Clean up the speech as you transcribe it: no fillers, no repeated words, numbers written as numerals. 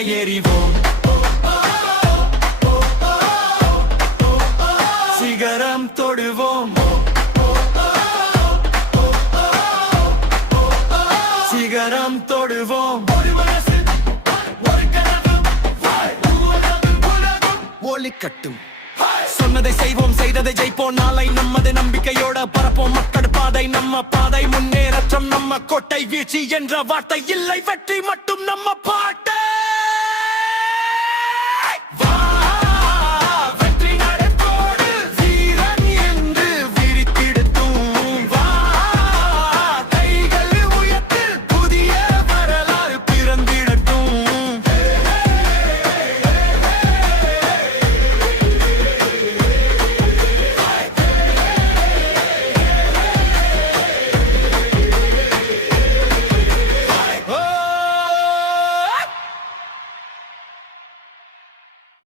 ஒன்றாய் எறிவோம். சிகரம் தொடுவோம். சிகரம் தொடுவோம். ஒலிக்கட்டும். சொன்னதை செய்வோம், செய்ததை ஜெயிப்போம். நாளை நமது நம்பிக்கையோட பரப்போம். மக்கள் பாதை நம்ம பாதை, முன்னேற்றம் நம்ம கோட்டை, வீழ்ச்சி என்ற வார்த்தை இல்லை, வெற்றி மட்டும் நம்ம பாட்டை.